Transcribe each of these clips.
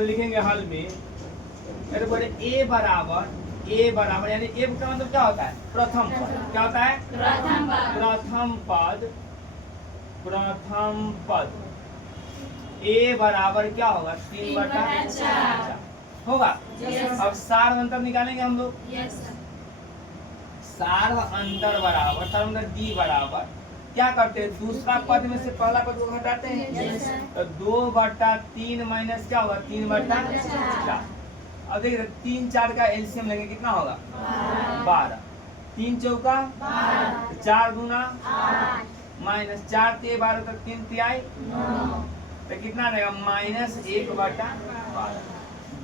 लोग लिखेंगे हल में, अरे बोले ए बराबर यानी ए का मतलब क्या होता है? प्रथम पद। क्या होता है? प्रथम पद। ए बराबर क्या होगा? 3/4 होगा। अब सार अंतर निकालेंगे हम लोग। सार अंतर बराबर डी बराबर क्या करते हैं? दूसरा पद में से पहला पद को घटाते हैं। तो 2/3 माइनस क्या होगा? 3/4। अब देखिए 3-4 का एलसीएम लेंगे, कितना होगा? 12। 3 चौका 4 गुना माइनस 4 ते 12 तक 3 तिहाई 9, तो कितना रहेगा? -1/12।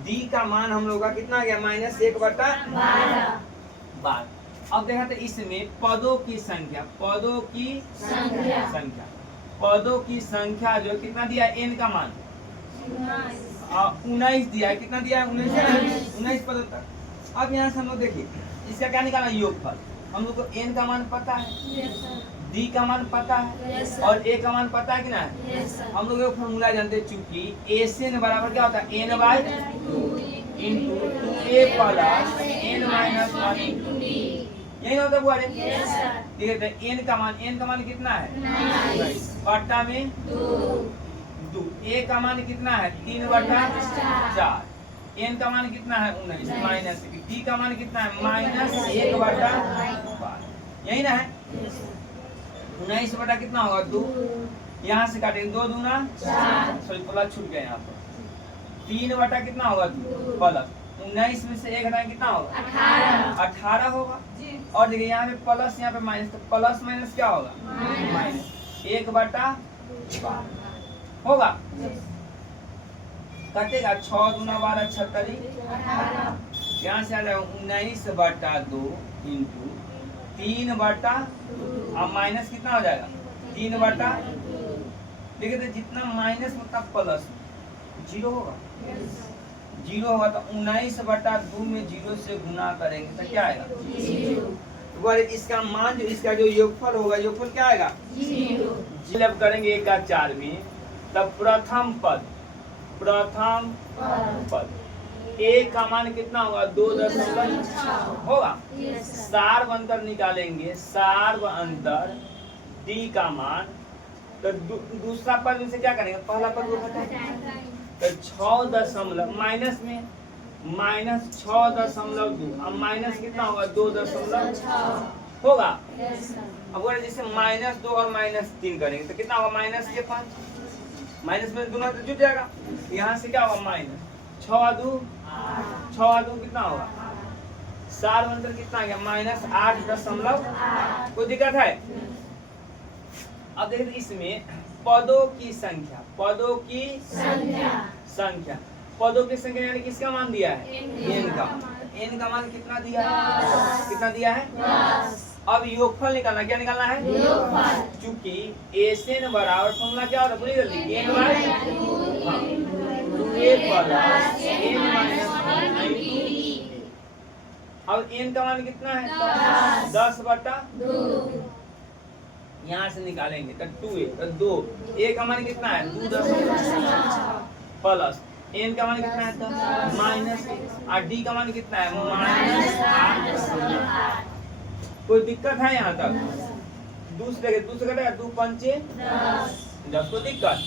डी का मान हम लोग का कितना आ गया? -1/12। अब देखा तो इसमें पदों की संख्या जो कितना दिया? n का मान 19 दिया है। कितना दिया है? 19 पदों तक। अब यहाँ से हम लोग देखिए इसका क्या निकाला? योगफल। हम लोग को n का मान पता है, d का मान पता है और a का मान पता है कि ना? हम लोग फॉर्मूला जानते हैं, चूंकि एन बराबर क्या होता है? n/2 into 2a plus n-1 into d। यही होता है बुआरे। ठीक है, तो n का मान कितना है? 19 बट्टा में 2। a का मान कितना है? 3/4। n का मान कितना है? 19 माइनस d का मान कितना है? -1/12। यही ना है? 19 बटा कितना होगा? 2। यहाँ से काटेंगे 2 दूना 4, सॉरी प्लस छूट गया यहाँ पर। 3 बटा कितना होगा? 2 प्लस 19 में से 1 हटाएं कितना होगा? 18 होगा। और देखिए यहाँ पे प्लस यहाँ पे माइनस, तो प्लस माइनस क्या होगा? माइनस 1/12 होगा। कटेगा 6 दूना 12 36। यहाँ से आ जाएगा 19/2 इंटू 3/2। अब माइनस कितना हो जाएगा? 3/2। देखिए तो जितना माइनस उतना प्लस 0 होगा। 0 होगा तो 19/2 में 0 से गुना करेंगे तो क्या आएगा? 0। इसका मान इसका जो योगफल होगा, योगफल क्या आएगा? 0। जब करेंगे 1 का 4 में, तब प्रथम पद a का मान कितना होगा? 2.6 होगा। सार्व अंतर निकालेंगे, सार्व अंतर d का मान, तो दूसरा पद में से क्या करेंगे? पहला पद को घटाएंगे, तो 6 माइनस में -6.2। अब माइनस कितना होगा? 2.6 होगा। अब अगर जैसे -2 और -3 करेंगे तो कितना होगा? -5। माइनस में दोनों तो जुट जाएगा। यहाँ से क्या होगा? माइनस 6 कितना होगा? सार अंतर कितना आ गया? -8.8। कोई दिक्कत है? अब देखिए इसमें पदों की संख्या पदों की संख्या यानी किसका मान दिया है? n का मान कितना दिया है? कितना दिया है? 10। अब योगफल निकालना, क्या निकालना है? चूंकि एन बराबर फॉर्मूला क्या होता है? पूरी जल्दी अब n का मान कितना है? 10/2। यहाँ से निकालेंगे तो 2a का मान कितना है? 2.6 प्लस n का मान कितना है? माइनस, और d का मान कितना है? -8। कोई दिक्कत है यहाँ तक? दूसरे कटेगा 2 पंचे 10। को दिक्कत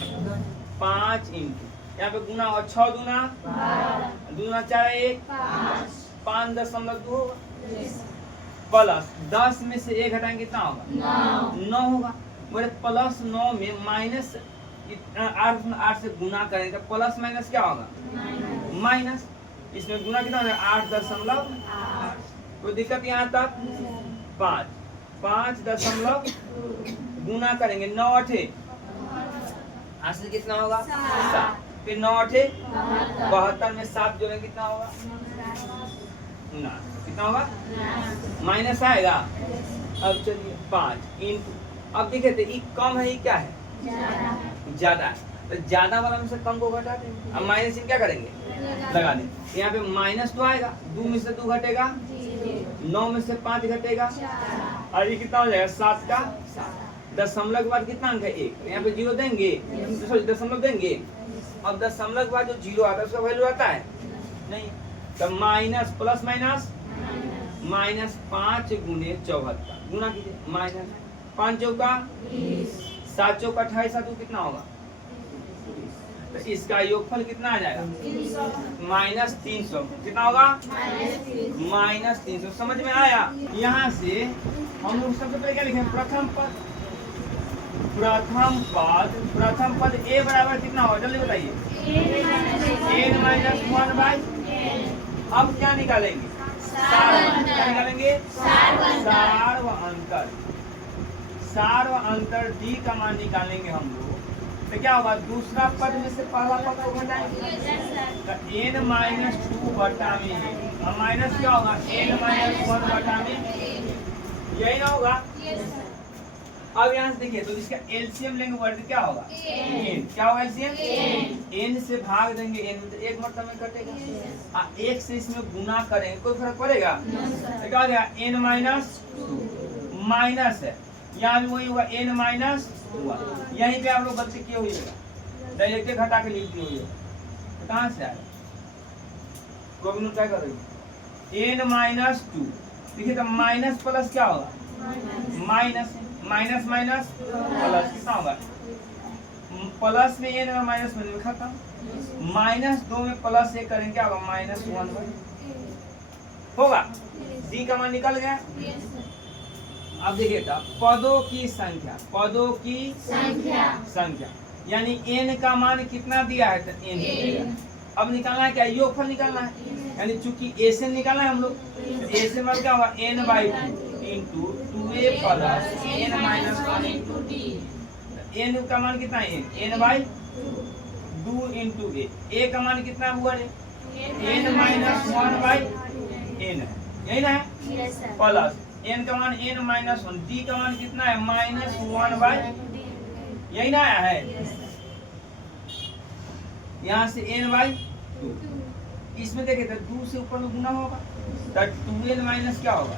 5 इंटू यहाँ पे गुना और 6 दूना 2 4 1 5.2 प्लस 10 में से 1 हटाएंगे कितना होगा? 9 होगा। बोले प्लस 9 में माइनस 8 से गुना करेंगे तो प्लस माइनस क्या होगा? माइनस। इसमें गुना कितना होगा? 8.8। कोई दिक्कत यहाँ तक? 5 दशमलव गुना करेंगे 9 8 हासिल कितना होगा? 7। फिर 9 8 72 में 7 जोड़ेंगे कितना होगा? 9। कितना होगा? माइनस आएगा। अब चलिए 5 इंटू, अब देखिए तो ये कम है, ये क्या है? ज्यादा है, तो ज्यादा वाला में से कम को घटा देंगे। अब माइनस इन क्या करेंगे? लगा देंगे। यहाँ पे माइनस तो आएगा, 2 में से 2 घटेगा, 9 में से 5 घटेगा, और ये कितना हो जाएगा? 7 का 7। दशमलव के बाद कितना अंक है? 1। यहाँ पे 0 देंगे, सॉरी दशमलव देंगे, अब दशमलव के बाद जो जीरो आता है उसका वैल्यू आता है नहीं, तो माइनस प्लस माइनस माइनस 5 गुने 74 गुना कीजिए, माइनस 5 चौका 7 चौका 28 7 कितना होगा, तो इसका योगफल कितना आ जाएगा माइनस 300, कितना होगा माइनस 300। समझ में आया। यहाँ से हम लोग सबसे पहले क्या लिखें, प्रथम पद a बराबर कितना होगा, जल्दी बताइए, n माइनस 1/n। अब क्या निकालेंगे, क्या निकालेंगे, सार्व अंतर d का मान निकालेंगे हम लोग, तो क्या होगा, दूसरा पद में से पहला पद को घटाएंगे, तो n माइनस 2 बटा में माइनस क्या होगा, n माइनस 1 बटा में, यही ना होगा। अब यहाँ से देखिए, तो इसका एलसीएम लेंगे वर्ग क्या होगा, n, क्या होगा एलसीएम, n से भाग देंगे, n में तो एक मतलब में कटेगा, एक से इसमें गुना करेंगे कोई फर्क पड़ेगा, तो क्या हो गया n माइनस 2 माइनस है, यहाँ भी वही होगा n माइनस 1, यहीं पे आप लोग गलती किए हुई है, डायरेक्ट घटा के लिख दी हुई है, तो कहाँ से आएगा, कोई भी क्या करेंगे, n माइनस 2, देखिए तो माइनस प्लस क्या होगा, माइनस माइनस माइनस प्लस कितना होगा, प्लस में n और माइनस में खत्म, माइनस 2 में प्लस 1 करेंगे क्या होगा, माइनस 1 होगा, d का मान निकल गया। अब देखिए तो पदों की संख्या यानी n का मान कितना दिया है, तो n दिया। अब निकालना है क्या, योगफल निकालना है, यानी चूंकि a से निकालना है हम लोग, a से मतलब क्या होगा, n/2 into 2a plus n minus 1 into d, n का मान कितना है, n/2 इंटू a का मान कितना हुआ रे, n माइनस 1/n, यही ना है, प्लस n का मान n माइनस 1, d का मान कितना है, माइनस 1/, यही ना आया है, यहाँ से n/2, इसमें देखे तो 2 से ऊपर में गुना होगा, तो 2n माइनस क्या होगा,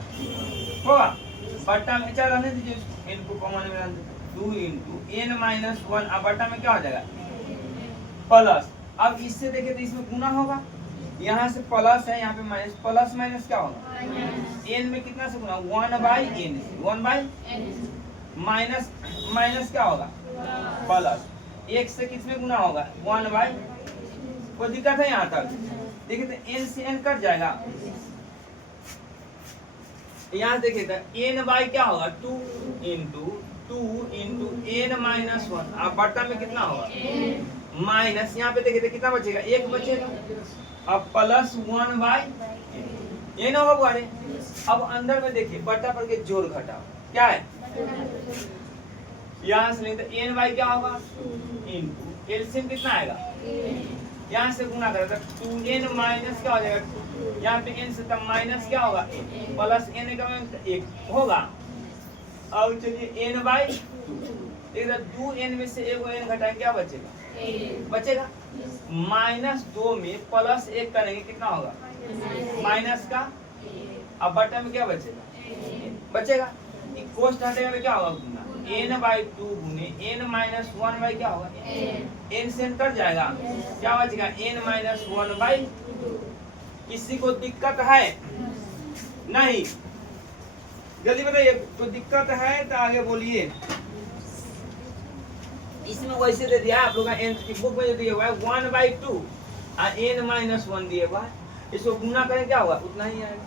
बट्टा में, चल रहने दीजिए n को कॉमन में रहने दीजिए, 2 इंटू n माइनस 1, अब बट्टा में क्या हो जाएगा प्लस, अब इससे देखे तो इसमें गुना होगा, यहाँ से प्लस है, यहाँ पे माइनस, प्लस माइनस क्या होगा, n में कितना से गुना, 1/n, 1/n माइनस माइनस क्या होगा प्लस, एक से किसमें गुना होगा, 1/, कोई दिक्कत है यहाँ तक, देखिए तो n से n कट जाएगा, यहाँ देखिए तो n/, क्या होगा 2 इंटू n माइनस 1, अब बट्टा में कितना होगा माइनस, यहाँ पे देखिए तो कितना बचेगा, एक बचेगा, अब प्लस 1/n, ये ना होगा अरे। अब अंदर में देखिए बट्टा पर के जोड़ घटाओ क्या है, यहाँ से नहीं तो n/, क्या होगा इंटू एलसीएम कितना आएगा, यहाँ से गुना करें तो 2n माइनस क्या हो जाएगा, यहाँ पे n से तब माइनस क्या होगा, प्लस n का मान 1 होगा। अब चलिए n/2, इधर 2n में से एक n घटाएंगे क्या बचेगा, माइनस 2 में प्लस 1 करेंगे कितना होगा, माइनस का, अब बटा में क्या बचेगा, कोष्ट हटेगा तो क्या होगा, गुना n/2 गुने n माइनस 1/, क्या होगा n से n कट जाएगा, क्या बचेगा n माइनस 1/2। किसी को दिक्कत है नहीं, जल्दी बताइए, तो दिक्कत है तो आगे बोलिए। इसमें वैसे दे दिया आप लोग का n की बुक में जो दिया हुआ है 1/2 और n माइनस 1 दिया हुआ है, इसको गुना करें क्या होगा, उतना ही आएगा।